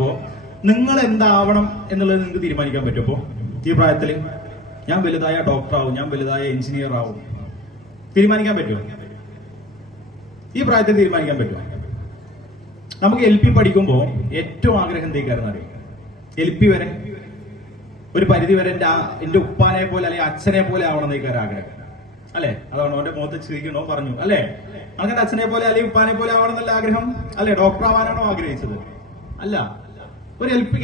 കാണുമ്പോൾ നിങ്ങൾ എന്താവണം എന്നുള്ളത് നിങ്ങൾക്ക് തീരുമാനിക്കാൻ പറ്റും. അപ്പോൾ ഈ പ്രായത്തിൽ ഞാൻ വലുതായ ഡോക്ടറാവും, ഞാൻ വലുതായ എഞ്ചിനീയർ ആവും, തീരുമാനിക്കാൻ പറ്റുമോ? ഈ പ്രായത്തിൽ തീരുമാനിക്കാൻ പറ്റുമോ? നമുക്ക് LP പഠിക്കുമ്പോൾ ഏറ്റവും ആഗ്രഹം എന്തേക്കാരെന്ന് അറിയാം. LP വരെ ഒരു പരിധി വരെ എന്റെ ഉപ്പാനെ പോലെ അല്ലെങ്കിൽ അച്ഛനെ പോലെ ആവണം എന്നേക്കാരം ആഗ്രഹം, അല്ലെ? അതാണ് അവന്റെ മുഖത്ത് ചിരിക്കണോ പറഞ്ഞു, അല്ലെ? അങ്ങനെ അച്ഛനെ പോലെ അല്ലെങ്കിൽ ഉപ്പാനെ പോലെ ആവണം എന്നല്ല ആഗ്രഹം, അല്ലെ? ഡോക്ടർ ആവാനാണോ ആഗ്രഹിച്ചത്? അല്ല. ഒരു LP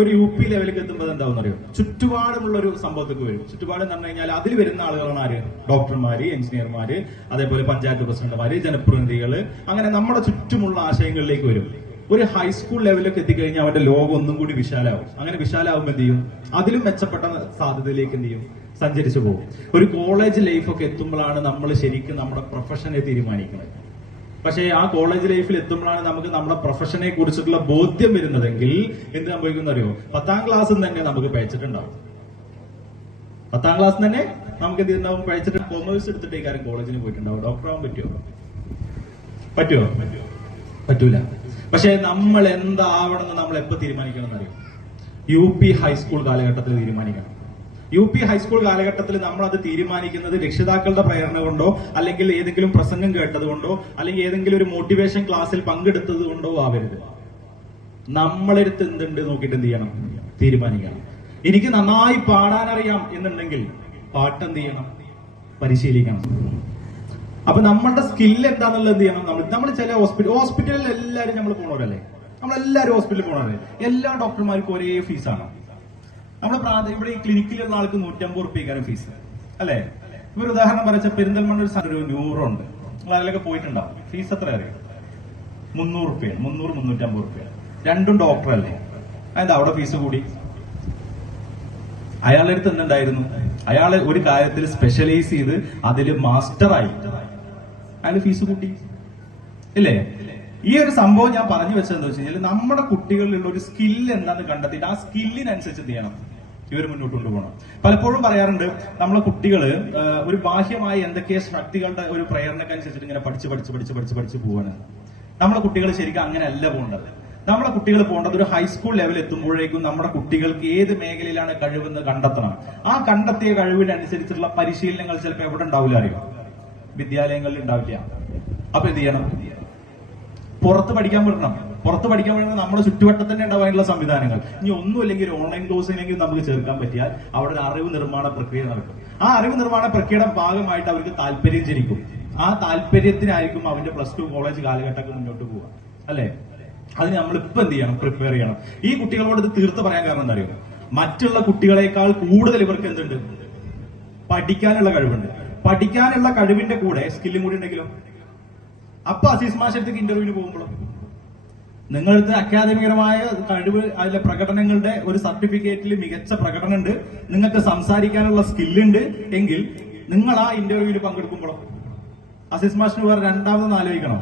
ഒരു UP ലെവലിലേക്ക് എത്തുമ്പോൾ എന്താണെന്ന് അറിയോ? ചുറ്റുപാടുമുള്ള ഒരു സംഭവത്തേക്ക് വരും. ചുറ്റുപാട് എന്ന് പറഞ്ഞു കഴിഞ്ഞാൽ അതിൽ വരുന്ന ആളുകളാണ് ആര്? ഡോക്ടർമാര്, എഞ്ചിനീയർമാര്, അതേപോലെ പഞ്ചായത്ത് പ്രസിഡന്റുമാര്, ജനപ്രതിനിധികള്, അങ്ങനെ നമ്മുടെ ചുറ്റുമുള്ള ആശയങ്ങളിലേക്ക് വരും. ഒരു ഹൈസ്കൂൾ ലെവലിലേക്ക് എത്തിക്കഴിഞ്ഞാൽ അവന്റെ ലോകം ഒന്നും കൂടി വിശാലാവും. അങ്ങനെ വിശാലാവുമ്പോൾ എന്ത് ചെയ്യും? അതിലും മെച്ചപ്പെട്ട സാധ്യതയിലേക്ക് എന്ത് ചെയ്യും? സഞ്ചരിച്ചു പോകും. ഒരു കോളേജ് ലൈഫൊക്കെ എത്തുമ്പോഴാണ് നമ്മൾ ശരിക്കും നമ്മുടെ പ്രൊഫഷനെ തീരുമാനിക്കുന്നത്. പക്ഷേ ആ കോളേജ് ലൈഫിൽ എത്തുമ്പോഴാണ് നമുക്ക് നമ്മുടെ പ്രൊഫഷനെ കുറിച്ചിട്ടുള്ള ബോധ്യം വരുന്നതെങ്കിൽ എന്ത് സംഭവിക്കുന്ന അറിയോ? 10ാം ക്ലാസ്സിൽ തന്നെ നമുക്ക് പഴിച്ചിട്ടുണ്ടാവും. 10ാം ക്ലാസ് തന്നെ നമുക്ക് എന്ത് ചെയ്തിട്ടുണ്ടാവും? പഴിച്ചിട്ട് കൊമേഴ്സ് എടുത്തിട്ടേക്കാരും കോളേജിന് പോയിട്ടുണ്ടാവും. ഡോക്ടർ ആവാൻ പറ്റുമോ? പറ്റൂല. പക്ഷെ നമ്മൾ എന്താവണമെന്ന് നമ്മൾ എപ്പോ തീരുമാനിക്കണം എന്നറിയോ? UP ഹൈസ്കൂൾ കാലഘട്ടത്തിൽ തീരുമാനിക്കണം. UP ഹൈസ്കൂൾ കാലഘട്ടത്തിൽ നമ്മൾ അത് തീരുമാനിക്കുന്നത് രക്ഷിതാക്കളുടെ പ്രേരണ കൊണ്ടോ, അല്ലെങ്കിൽ ഏതെങ്കിലും പ്രസംഗം കേട്ടത് കൊണ്ടോ, അല്ലെങ്കിൽ ഏതെങ്കിലും ഒരു മോട്ടിവേഷൻ ക്ലാസ്സിൽ പങ്കെടുത്തത് കൊണ്ടോ ആവരുത്. നമ്മളെടുത്ത് എന്തുണ്ട് നോക്കിയിട്ട് എന്ത് ചെയ്യണം? തീരുമാനിക്കണം. എനിക്ക് നന്നായി പാടാനറിയാം എന്നുണ്ടെങ്കിൽ പാട്ട് എന്ത് ചെയ്യണം? പരിശീലിക്കണം. അപ്പൊ നമ്മളുടെ സ്കിൽ എന്താണെന്നുള്ളത് എന്ത് ചെയ്യണം? നമ്മൾ ചില ഹോസ്പിറ്റലിൽ എല്ലാവരും നമ്മൾ പോണവരല്ലേ? നമ്മളെല്ലാവരും ഹോസ്പിറ്റലിൽ പോണവരല്ലേ? എല്ലാ ഡോക്ടർമാർക്കും ഒരേ ഫീസാണ്. നമ്മുടെ ഇവിടെ ഈ ക്ലിനിക്കിലുള്ള ആൾക്ക് 150 റുപ്യക്കാണ് ഫീസ്, അല്ലെ? ഒരു ഉദാഹരണം പറഞ്ഞ പെരിന്തൽമണ്ണ ഒരു ന്യൂറോ ഉണ്ട്, നിങ്ങൾ അതിലൊക്കെ പോയിട്ടുണ്ടാവും. ഫീസ് എത്ര അറിയാം? 300 റുപ്യ, 300-350 റുപ്യ. രണ്ടും ഡോക്ടർ അല്ലേ? അതെന്താ അവിടെ ഫീസ് കൂടി? അയാളുടെ അടുത്ത് എന്തുണ്ടായിരുന്നു? അയാള് ഒരു കാര്യത്തിൽ സ്പെഷ്യലൈസ് ചെയ്ത് അതിൽ മാസ്റ്ററായി, അയാൾ ഫീസ് കൂട്ടി, ഇല്ലേ? ഈ ഒരു സംഭവം ഞാൻ പറഞ്ഞു വെച്ചത് എന്താ വെച്ച് കഴിഞ്ഞാൽ നമ്മുടെ കുട്ടികളിലുള്ള ഒരു സ്കില്ല് എന്താന്ന് കണ്ടെത്തിയിട്ട് ആ സ്കില്ലിനനുസരിച്ച് എന്ത് ചെയ്യണം? ഇവർ മുന്നോട്ട് കൊണ്ടുപോകണം. പലപ്പോഴും പറയാറുണ്ട്, നമ്മളെ കുട്ടികള് ഒരു ബാഹ്യമായ എന്തൊക്കെയോ ശക്തികളുടെ ഒരു പ്രേരണക്കനുസരിച്ചിട്ട് ഇങ്ങനെ പഠിച്ച് പോവാണ്. നമ്മളെ കുട്ടികൾ ശരിക്കും അങ്ങനെയല്ല പോകേണ്ടത്. നമ്മളെ കുട്ടികൾ പോകേണ്ടത് ഒരു ഹൈസ്കൂൾ ലെവൽ എത്തുമ്പോഴേക്കും നമ്മുടെ കുട്ടികൾക്ക് ഏത് മേഖലയിലാണ് കഴിവെന്ന് കണ്ടെത്തണം. ആ കണ്ടെത്തിയ കഴിവിനനുസരിച്ചുള്ള പരിശീലനങ്ങൾ ചിലപ്പോൾ എവിടെ ഉണ്ടാവില്ല അറിയോ? വിദ്യാലയങ്ങളിൽ ഉണ്ടാവില്ല. അപ്പൊ എന്ത് ചെയ്യണം? പുറത്ത് പഠിക്കാൻ വിടണം. പുറത്ത് പഠിക്കാൻ വേണമെങ്കിൽ നമ്മുടെ ചുറ്റുവട്ടത്തിൽ തന്നെ ഉണ്ടാവാനുള്ള സംവിധാനങ്ങൾ. ഇനി ഒന്നുമില്ലെങ്കിൽ ഓൺലൈൻ കോഴ്സിനെങ്കിൽ നമുക്ക് ചേർക്കാൻ പറ്റിയാൽ അവിടെ ഒരു അറിവ് നിർമ്മാണ പ്രക്രിയ നടക്കും. ആ അറിവ് നിർമ്മാണ പ്രക്രിയയുടെ ഭാഗമായിട്ട് അവർക്ക് താല്പര്യം ജനിക്കും. ആ താല്പര്യത്തിനായിരിക്കും അവന്റെ +2 കോളേജ് കാലഘട്ടമൊക്കെ മുന്നോട്ട് പോവുക, അല്ലെ? അതിന് നമ്മളിപ്പോ എന്ത് ചെയ്യണം? പ്രിപ്പയർ ചെയ്യണം. ഈ കുട്ടികളോട് ഇത് തീർത്ത് പറയാൻ കാരണം എന്താ അറിയോ? മറ്റുള്ള കുട്ടികളെക്കാൾ കൂടുതൽ ഇവർക്ക് എന്തുണ്ട്? പഠിക്കാനുള്ള കഴിവുണ്ട്. പഠിക്കാനുള്ള കഴിവിന്റെ കൂടെ സ്കില്ലും കൂടി ഉണ്ടെങ്കിലും അപ്പൊ അസീസ് മാഷത്തേക്ക് ഇന്റർവ്യൂവിന് പോകുമ്പോഴോ നിങ്ങളടുത്ത് അക്കാദമികരമായ കഴിവ്, അതിലെ പ്രകടനങ്ങളുടെ ഒരു സർട്ടിഫിക്കറ്റിൽ മികച്ച പ്രകടനം ഉണ്ട്, നിങ്ങൾക്ക് സംസാരിക്കാനുള്ള സ്കില്ലുണ്ട് എങ്കിൽ നിങ്ങൾ ആ ഇന്റർവ്യൂവിൽ പങ്കെടുക്കുമ്പോഴോ അസീസ് മാഷിന് വേറെ രണ്ടാമതൊന്നും ആലോചിക്കണം.